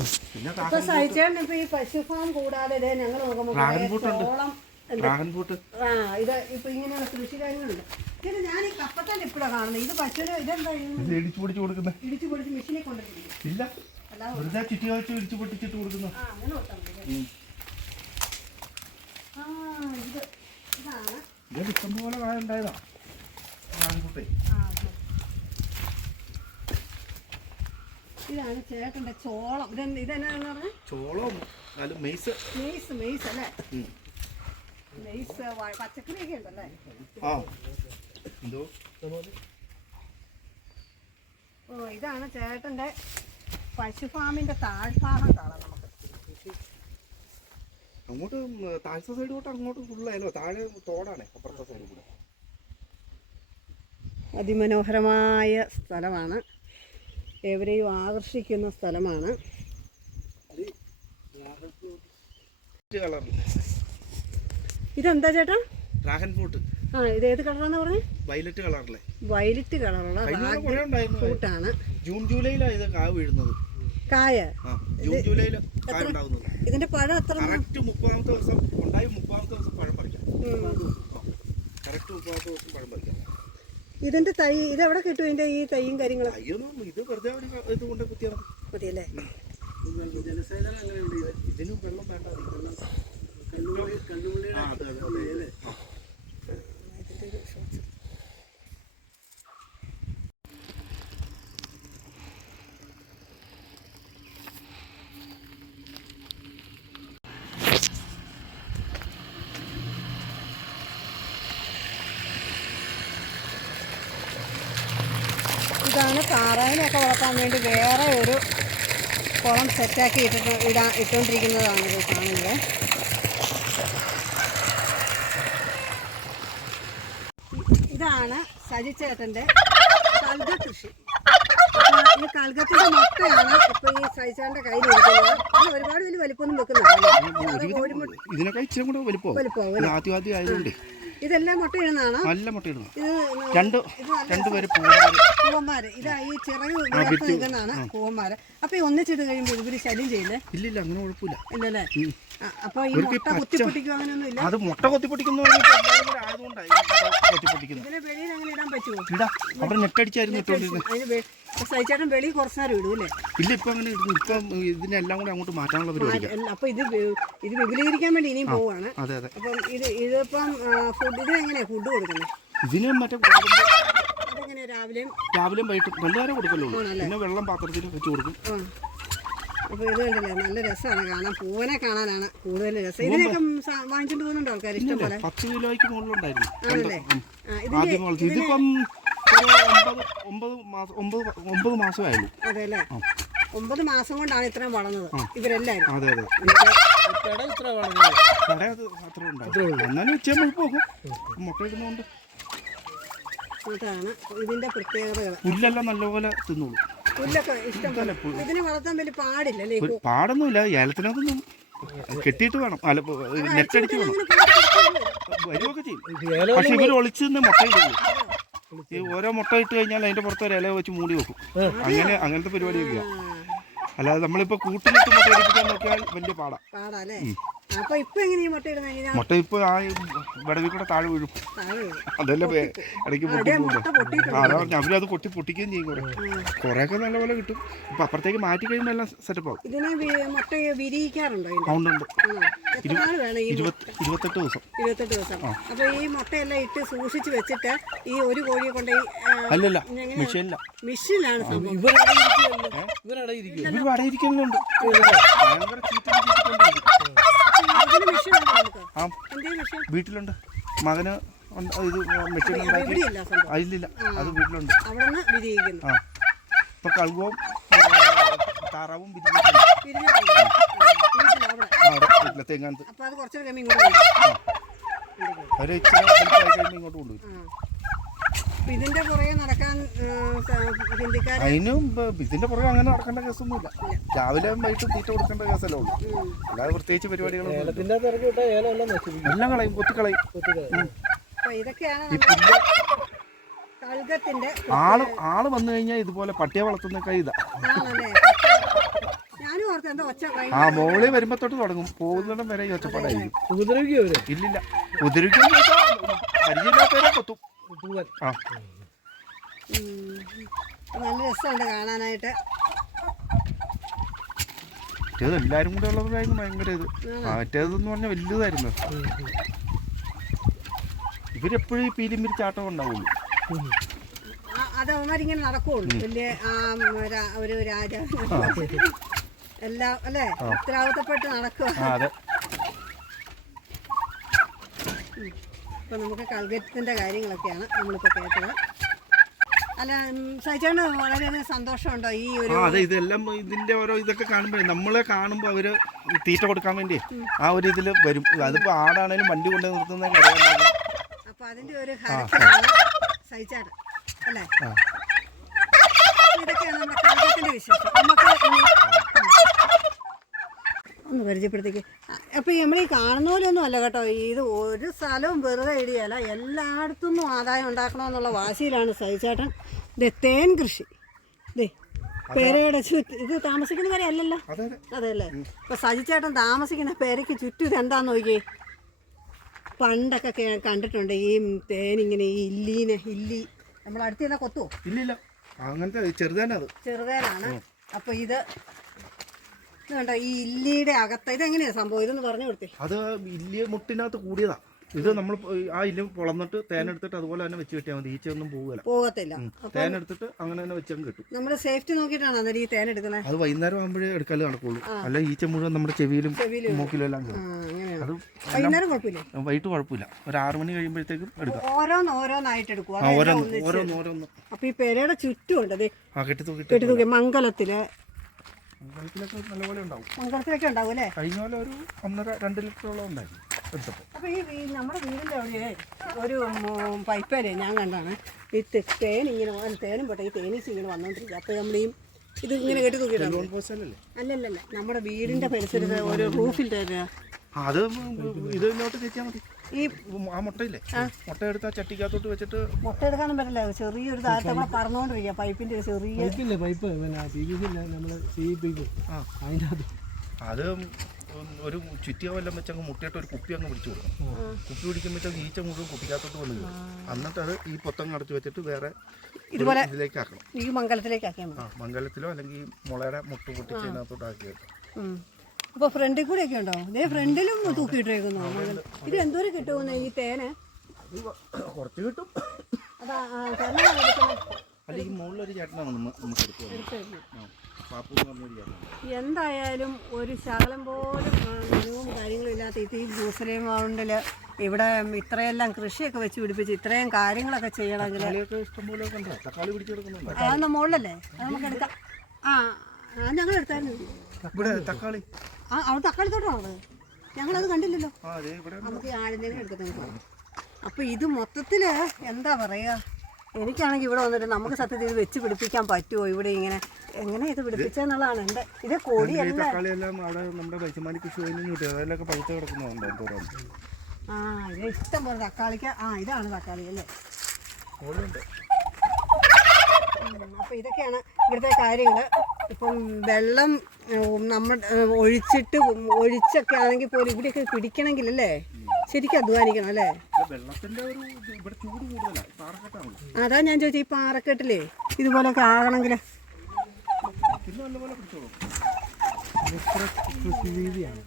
ഇപ്പൊ സഹിച്ചേട്ടൻ ഇപ്പൊ ഈ പശു ഫാം കൂടാതെ ഞങ്ങൾ നോക്കുമ്പോ ഡ്രാഗൺ ഫ്രൂട്ട്. ആ ഇത് ഇപ്പൊ ഇങ്ങനെയുള്ള കൃഷി കാര്യങ്ങളുണ്ട്. ഇത് ഞാൻ ഈ കപ്പത്തന്നെ ഇപ്പഴാ കാണുന്നത്. ഇത് പശുവിന് ഇതെന്താ ഇത്? ഇത് ഇടിച്ചു പൊടിച്ചു കൊടുക്കുന്നത് ഇടിച്ചു പൊടിച്ച് മെഷീനിൽ കൊണ്ടിരിക്കുന്നു ഇല്ല. വെറുതെ ചുറ്റി വെച്ച് ഇടിച്ചു പൊട്ടിച്ചിട്ട് കൊടുക്കുന്നു. ആ ഇത് ഇതാണ്. ഇത് ഇഷ്ടം പോലെ കായ ഉണ്ടായതാ. ഡ്രാഗൺ ഫ്രൂട്ടേ ആ ഇത്. ഇതാണ് ചേട്ടന്റെ ചോളം. ഇതെന്ത് ഇതെന്നാന്ന് ചോളം മെയ്സ്. മെയ്സ് മെയ്സ് അല്ലേ? മെയ്സ് പച്ചക്കറിയൊക്കെ ഉണ്ടല്ലേ? ആ. എന്തോ? ഓ ഇതാണ് ചേട്ടന്റെ പശു ഫാമിന്റെ താഴ്ഭാഗം കാണാം നമുക്ക്. അങ്ങോട്ട് താഴ്ച സൈഡ് തൊട്ട് അങ്ങോട്ട് ഫുള്ളായാലോ താഴെ തോടാണ് അപ്പുറത്തെ സൈഡ് കൂടെ. അതിമനോഹരമായ സ്ഥലമാണ്. ഏവരെയും ആകർഷിക്കുന്ന സ്ഥലമാണ്. ഇതെന്താ ചേട്ടാ? ഡ്രാഗൺ ഫ്രൂട്ട് ആ ഇത് ഏത് കളറാണ് പറഞ്ഞത് വയലറ്റ് കളറിലെ. വയലറ്റ് കളറുള്ള ഫ്രൂട്ടാണ്. ജൂൺ ജൂലൈയിലാണ് ഇത് കായ. വീഴുന്നത് കായ ജൂൺ ജൂലൈയിൽ കായ ഉണ്ടാകുന്നത് ഇതിന്റെ പഴം എത്ര കറക്റ്റ് മുപ്പതാമത്തെ ദിവസം ഉണ്ടായി മുപ്പതാമത്തെ ദിവസം പഴം പറിക്കാം. കറക്റ്റ് മുപ്പതാമത്തെ ദിവസം പഴം പറിക്കാം. ഇതിന്റെ തൈ ഇത് എവിടെ കിട്ടും ഇതിന്റെ ഈ തൈയും കാര്യങ്ങളും? ഇത് വെറുതെ ഇത് കൊണ്ട് കുത്തിയാൽ മതിയല്ലേ ഇതിനും വെള്ളം വേണ്ട. വെള്ളം ആ, അതെ, അതെ, അതെ. ആ. ഇതാണ് താറാവിനെയൊക്കെ വളർത്താൻ വേണ്ടി വേറെ ഒരു കുളം സെറ്റാക്കി ഇട്ടിട്ട് ഇടാ ഇട്ടുകൊണ്ടിരിക്കുന്നതാണ് ഇത് കാണുന്നത് ഇതാണ് സജിച്ചേട്ടന്റെ കൽഗ കൃഷി ഈ കൽഗത്തിന്റെ മൊത്തയാണ് ഇപ്പോൾ ഈ സജിച്ചേട്ടന്റെ കയ്യിലിരിക്കുന്നത് ഇത് ഒരുപാട് വലിയ വലിപ്പമൊന്നും വെക്കുന്നില്ല ഇതിനൊക്കെ ഇച്ചിരി കൂടെ വലിപ്പം വലിപ്പം ആദ്യം ആദ്യം ആയതുകൊണ്ട് ഇതെല്ലാം മുട്ട ഇടുന്നതാണോ നല്ല മുട്ട ഇടുന്നു ഇത് രണ്ട് രണ്ടുപേര് പൂവന്മാര്. ഇതാ ഈ ചിറക് നിൽക്കുന്നതാണ് പൂവന്മാര്. അപ്പൊ ഈ ഒന്നിച്ചിട്ട് കഴിയുമ്പോൾ ഇവർ ശല്യം ചെയ്യില്ലേ? ഇല്ലില്ല അങ്ങനെ കുഴപ്പമില്ല ഇല്ലല്ലേ. അപ്പൊ ഈ മുട്ട കുത്തിപ്പൊട്ടിക്കും അങ്ങനെയൊന്നും ഇല്ല? അത് മുട്ട ഇതിനെ വെളിയിൽ അങ്ങനെ ഇടാൻ പറ്റുമോ? ഇടാ അവിടെ അപ്പൊ സഹിച്ചേട്ടൻ വെളിയിൽ കുറച്ച് നേരം ഇടും അല്ലേ? ഇല്ല ഇപ്പൊ അങ്ങനെ ഇപ്പം ഇതിനെല്ലാം കൂടെ അങ്ങോട്ട് മാറ്റാനുള്ള പരിപാടി അപ്പോൾ അപ്പൊ ഇത് ഇത് വിപുലീകരിക്കാൻ വേണ്ടി ഇനിയും പോവാണ്. അതെ അതെ. അപ്പം ഇത് ഇതിപ്പം ഫുഡ് ഇതിന് എങ്ങനെയാ ഫുഡ് കൊടുക്കുന്നത് ഇതിന് മറ്റേ രാവിലെയും രാവിലെയും വൈകിട്ടും എല്ലാവരും കൊടുക്കല്ലോ പിന്നെ വെള്ളം പാത്രത്തിൽ വെച്ച് കൊടുക്കും. അപ്പോൾ അപ്പൊ ഇത് കണ്ടില്ലേ നല്ല രസമാണ് കാണാൻ. പൂവനെ കാണാനാണ് കൂടുതൽ രസം. ഇതിനൊക്കെ വാങ്ങിച്ചിട്ട് പോകുന്നുണ്ടോ ആൾക്കാർ ഇഷ്ടം പോലെ പത്ത് കിലോയ്ക്ക് മുകളിലുണ്ടായിരുന്നു. ഇതിപ്പം ഒമ്പത് മാസം ഒമ്പത് ഒമ്പത് മാസമായുള്ളൂ. അതെ അല്ലേ ഒമ്പത് മാസം കൊണ്ടാണ് ഇത്രയും വളർന്നത്. ഇവരെല്ലാരും. അതെ അതെ. കട ഇത്ര വളർന്നത്? കട അത് അത്ര ഉണ്ടാവും എന്നാലും പോകും ഇതിന്റെ പ്രത്യേകതകൾ. പുല്ലെല്ലാം നല്ലപോലെ തിന്നോളൂ. പുല്ലൊക്കെ ഇഷ്ടം പോലെ. ഇതിനെ വളർത്താൻ വലിയ പാടില്ല അല്ലേ പാടൊന്നുമില്ല. ഏലത്തിനകത്തൊന്നും കെട്ടിയിട്ട് വേണം. അല്ല നെറ്റടിച്ച് വേണം. വരുമൊക്കെ ചെയ്യും. പക്ഷെ ഇവർ ഒളിച്ചു നിന്ന് ഈ ഓരോ മുട്ട ഇട്ട് കഴിഞ്ഞാൽ അതിന്റെ പുറത്ത് ഒരു ഇല വെച്ച് മൂടി വെക്കും. അങ്ങനെ അങ്ങനത്തെ പരിപാടിയൊക്കെയാ അല്ലാതെ നമ്മളിപ്പോ കൂട്ടിലിട്ട് മുട്ട ഇടിപ്പിക്കാൻ നോക്കിയാൽ വലിയ പാടാ. പാടാ മുട്ട ഇപ്പൊ ആ വിടവിൽ കൂടെ താഴെ വീഴും. അതല്ലേ ഇടയ്ക്ക് പൊട്ടി അതെ പറഞ്ഞെ, അവരത് പൊട്ടി പൊട്ടിക്കുകയും ചെയ്യും കുറെ. കുറെയൊക്കെ നല്ലപോലെ കിട്ടും. ഇപ്പൊ അപ്പുറത്തേക്ക് മാറ്റി കഴിയുമ്പോൾ എല്ലാം സെറ്റപ്പ് ആവും. ഉണ്ട് ഇരുപത്തെട്ട് ദിവസം. ഇരുപത്തെട്ട് ദിവസം. അപ്പൊ ഈ മുട്ടയെല്ലാം ഇട്ട് സൂക്ഷിച്ചു വെച്ചിട്ട് ഈ ഒരു കോഴിയെ കൊണ്ട് ഈ അല്ലല്ല മിഷീനില്ല മിഷനിലാണ് വടയിരിക്കുന്നുണ്ട് ഭയങ്കര ചീറ്റ ആ വീട്ടിലുണ്ട്. മകന്. ഇത് മെഷീൻ ഉണ്ടാക്കി. അതിലില്ല അത് വീട്ടിലുണ്ട്. ആ. ഇപ്പൊ കഴുകവും താറാവും അവരെ വീട്ടിലെ തെങ്ങാനത്ത്. അപ്പൊ അത് കുറച്ചൊരു കഴിയുമ്പോൾ ഇങ്ങോട്ട് വരും. ഇച്ചിരി ഇങ്ങോട്ട് കൊണ്ടുവരും. ഇതിന്റെ പുറകെ നടക്കാൻ അതിനും ഇതിന്റെ പുറകെ അങ്ങനെ നടക്കേണ്ട കേസൊന്നുമില്ല. രാവിലെ വൈകിട്ട് തീറ്റ കൊടുക്കേണ്ട കേസല്ലേ ഉള്ളൂ. അല്ലാതെ പ്രത്യേകിച്ച് പരിപാടികളൊന്നും എല്ലാം കളയും കൊത്തിക്കളയും. ആൾ ആൾ വന്നു കഴിഞ്ഞാൽ ഇതുപോലെ പട്ടിയെ വളർത്തുന്ന കൈ ഇതാ. ആണല്ലേ? ഞാനും ഓർത്ത് എന്താ ഒച്ച ആ മോളി വരുമ്പോ തൊട്ട് തുടങ്ങും. പോകുന്നിടം വരെ ഈ ഒച്ചപ്പാടായിരിക്കും. ഇല്ലില്ല. ഉതിരിക്കും പരിചയമില്ലാത്തവരെ കൊത്തും. ആ. നല്ല രസമുണ്ട് കാണാനായിട്ട്. മറ്റേത് എല്ലാരും കൂടെ ഉള്ളവരായിരുന്നു ഭയങ്കര ഇത്. മറ്റേതെന്ന് പറഞ്ഞാൽ വലിയതായിരുന്നു ഇവരെപ്പോഴും ഈ പീലിമ്പിരി ചാട്ടം ഉണ്ടാവുള്ളൂ. അത് അവന്മാരിങ്ങനെ നടക്കുള്ളൂ. വലിയ ഒരു രാജ. എല്ലാം അല്ലേ? ഉത്തരവാദിത്തപ്പെട്ട് നടക്കുക അതെ നമുക്ക് കൽഗറ്റത്തിന്റെ കാര്യങ്ങളൊക്കെയാണ് നമ്മളിപ്പോൾ കേട്ടത്. അല്ല സഹിച്ചാണ് വളരെയധികം സന്തോഷമുണ്ടോ ഈ ഒരു ആ അതെ ഇതെല്ലാം ഇതിന്റെ ഓരോ ഇതൊക്കെ കാണുമ്പോൾ നമ്മളെ കാണുമ്പോൾ അവർ തീറ്റ കൊടുക്കാൻ വേണ്ടി ആ ഒരു ഇതിൽ വരും. അതിപ്പോൾ ആടാണേലും വണ്ടി കൊണ്ട് നിർത്തുന്ന അപ്പോൾ അതിന്റെ ഒരു സഹിച്ചാണ് അല്ലേ? ഇതൊക്കെയാണ് നമ്മുടെ വിശേഷം. നമുക്ക് ഒന്ന് പരിചയപ്പെടുത്തിക്ക്. അപ്പൊ നമ്മൾ ഈ കാണുന്ന പോലെ ഒന്നും അല്ല കേട്ടോ. ഇത് ഒരു സ്ഥലവും വെറുതെ ഇടിയല്ല. എല്ലായിടത്തുനിന്നും ആദായം ഉണ്ടാക്കണമെന്നുള്ള വാശിയിലാണ് സഹിച്ചേട്ടൻ. ഇത് തേൻ കൃഷി. ദേ പേരയുടെ ചുറ്റ് ഇത് താമസിക്കുന്ന പേര അല്ലല്ലോ? അതെ അതെ. അതെ ഇപ്പൊ സജിച്ചേട്ടൻ താമസിക്കുന്ന പേരയ്ക്ക് ചുറ്റും ഇത് എന്താന്ന് നോക്കിയേ? പണ്ടൊക്കെ കണ്ടിട്ടുണ്ട് ഈ തേനിങ്ങനെ ഈ ഇല്ലീനെ ഇല്ലി. നമ്മൾ അടുത്ത് തന്നെ കൊത്തുവോ? ഇല്ലില്ല. അങ്ങനത്തെ ചെറുതേനാണ്. അപ്പൊ ഇത് ഇത് കണ്ടോ ഈ ഇല്ലിയുടെ അകത്ത് ഇതെങ്ങനെയാ സംഭവം? ഇതൊന്ന് പറഞ്ഞു കൊടുത്തേ. അത് ഇല്ലിയ മുട്ടിനകത്ത് കൂടിയതാ. ഇത് നമ്മൾ ആ ഇല്ലി പൊളന്നിട്ട് തേനെടുത്തിട്ട് അതുപോലെ തന്നെ വെച്ച് കിട്ടിയാൽ മതി. ഈച്ചയൊന്നും പോകില്ല പോകത്തില്ല. തേനെടുത്തിട്ട് അങ്ങനെ തന്നെ വെച്ചാൽ കിട്ടും. നമ്മുടെ സേഫ്റ്റി നോക്കിയിട്ടാണ് അന്നേരം ഈ തേൻ എടുക്കുന്നത് അത് വൈകുന്നേരം ആകുമ്പോഴേ എടുക്കാൻ നടക്കുള്ളൂ. അല്ല ഈച്ച മുഴുവൻ നമ്മുടെ ചെവിയിലും മൂക്കിലും എല്ലാം അത് വൈകുന്നേരം കുഴപ്പമില്ലേ. വൈകിട്ട് കുഴപ്പമില്ല. ഒരു ആറു മണി കഴിയുമ്പോഴത്തേക്കും എടുക്കാം. ഓരോന്ന് ഓരോന്നായിട്ട് എടുക്കും. ഓരോന്ന് ഓരോന്ന് അപ്പൊ ഈ പെരയുടെ ചുറ്റും ഉണ്ട് കെട്ടി തൂക്കി. മംഗലത്തിൽ അമ്പലത്തിലൊക്കെ നല്ലപോലെ ഉണ്ടാവും. ഉണ്ടാവും അല്ലേ കഴിഞ്ഞ പോലെ ഒരു ഒന്നര രണ്ട് ലിറ്ററോളം ഉണ്ടായിരുന്നു എടുത്തപ്പോൾ. അപ്പൊ ഈ നമ്മുടെ വീടിന്റെ അവിടെ ഒരു ഉം, ഞാൻ കണ്ടാണ്. ഈ തേൻ ഇങ്ങനെ തേനും പോട്ടെ ഈ തേനീച്ച ഇങ്ങനെ വന്നോണ്ടിരിക്കുക അപ്പൊ നമ്മൾ ഈ ഇത് ഇങ്ങനെ കെട്ടി തൂക്കിയിട്ടുണ്ട് അല്ലല്ലല്ല നമ്മുടെ വീടിന്റെ പരിസരത്ത് ഒരു റൂഫിൽ തന്നെ അത് ഇത് ഇങ്ങോട്ട് കയറ്റിയാൽ മതി. ഈ ആ മുട്ടയില്ലേ? മുട്ട എടുത്താ ആ ചട്ടിക്കകത്തോട്ട് വെച്ചിട്ട് മുട്ട എടുക്കാനും പറ്റില്ല. ചെറിയൊരു താഴത്തെ പറഞ്ഞോണ്ടിരിക്ക പറന്നുകൊണ്ടിരിക്കുക പൈപ്പിന്റെ ചെറിയ പൈപ്പില്ലേ പൈപ്പ്. പിന്നെ പി വി സി നമ്മൾ സി ആ. അതിന്റെ അത് അത് ഒരു ചുറ്റിയ വല്ലം വെച്ചങ്ങ് മുട്ടയിട്ട് ഒരു കുപ്പി അങ്ങ് പിടിച്ചു കൊടുക്കും. കുപ്പി പിടിക്കുമ്പോഴത്തേക്ക് ഈച്ച മുഴുവൻ കുപ്പിക്കകത്തോട്ട് വന്നു കയറും എന്നിട്ട് അത് ഈ പൊത്തങ്ങ് അടച്ചു വെച്ചിട്ട് വേറെ ഇതുപോലെ ഇതിലേക്ക് ആക്കണം. ഈ മംഗലത്തിലേക്ക് ആക്കിയാൽ മതി. ആ മംഗലത്തിലോ അല്ലെങ്കിൽ മുളയുടെ മുട്ട പൊട്ടിച്ചതിനകത്തോട്ട് ആക്കി വെക്കാം. ഉം. അപ്പൊ ഫ്രണ്ടിൽ കൂടെ ഒക്കെ ഉണ്ടോ? ഇതേ ഫ്രണ്ടിലും തൂക്കിയിട്ടേക്കുന്നു. ഇത് എന്തോരം കിട്ടുമെന്ന് ഈ തേന്? കുറച്ച് കിട്ടും. അതാ അല്ലെങ്കിൽ മുകളിലൊരു ചേട്ടനാണ്. എന്തായാലും ഒരു ശകലം പോലും നനവും കാര്യങ്ങളും ഇല്ലാത്ത ഈ ജൂസലേം ഗ്രൗണ്ടിൽ ഇവിടെ ഇത്രയെല്ലാം കൃഷിയൊക്കെ വെച്ച് പിടിപ്പിച്ച് ഇത്രയും കാര്യങ്ങളൊക്കെ ചെയ്യണമെങ്കിൽ അതൊന്ന് മുകളിലല്ലേ? അത് നമുക്ക് എടുക്കാം. ആ ഞങ്ങൾ എടുത്തായിരുന്നു. തക്കാളി. ആ അവിടെ തക്കാളി തോട്ടമാണത് ഞങ്ങളത് കണ്ടില്ലല്ലോ. നമുക്ക് ആടിന്റെ എടുക്കുന്നത് അപ്പോൾ ഇത് മൊത്തത്തിൽ എന്താ പറയുക എനിക്കാണെങ്കിൽ ഇവിടെ വന്നിട്ട് നമുക്ക് സത്യത്തിൽ ഇത് വെച്ച് പിടിപ്പിക്കാൻ പറ്റുമോ ഇവിടെ ഇങ്ങനെ എങ്ങനെ ഇത് പിടിപ്പിച്ചെന്നുള്ളതാണ് എന്റെ ഇത് എന്തോരം ആ ഇത് ഇഷ്ടം പോലെ തക്കാളിക്ക് ആ ഇതാണ് തക്കാളി അല്ലേ? അപ്പോൾ ഇതൊക്കെയാണ് ഇവിടുത്തെ കാര്യങ്ങൾ ഇപ്പം വെള്ളം നമ്മൾ ഒഴിച്ചിട്ട് ഒഴിച്ചൊക്കെ ആണെങ്കിൽ പോലും ഇവിടെയൊക്കെ പിടിക്കണമെങ്കിൽ അല്ലേ? ശരിക്കും അധ്വാനിക്കണം അല്ലേ? വെള്ളത്തിന്റെ ഒരു ഇത് ചൂട് കൂടുതലാണ് പാറക്കെട്ടാണല്ലോ അതാ ഞാൻ ചോദിച്ചത് ഈ പാറക്കെട്ടില്ലേ ഇതുപോലൊക്കെ ആകണമെങ്കിൽ. കൃഷി രീതിയാണ്